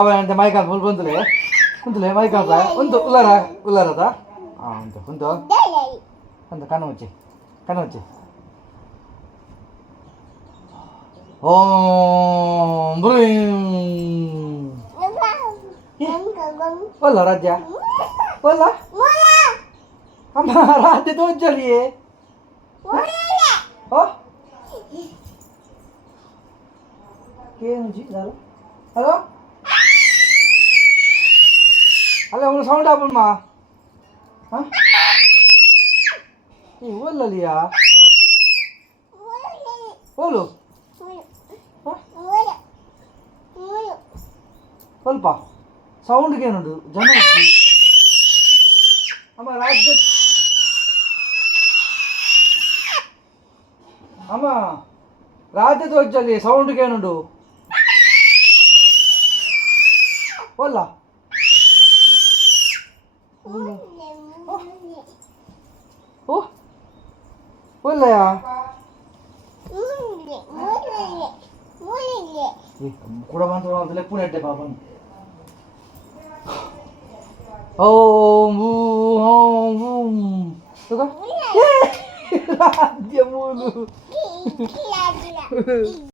Awalnya Michael full kuntule, kuntule Michael pa, untuk ular ta? Ah, untuk kanu uci. Oh, bring. Ular aja. Ular. हमारा हाथ तो चलिए हो के मुझे हेलो हेलो हेलो उन साउंड अपन मा हाँ ये वो ले लिया बोलो हाँ ಸ್ವಲ್ಪ ಸೌಂಡ್ ಗೆ ನೋಡು ಜನ ಅಮ್ಮ ರಾಜ್ಯ ಅಮ್ಮ ರಾಜ್ಯದ ಹೊಜ್ಜಲ್ಲಿ ಸೌಂಡ್ ಗೆ ನೋಡು ಒಲ್ಲ ಓ ಒಲ್ಲಯ ಕೂಡ ಬಂತು ಲೆಪ್ಪು ನೆಟ್ಟೆ ಪಾಪನ್ Oh, tuh kan? Dia mulu.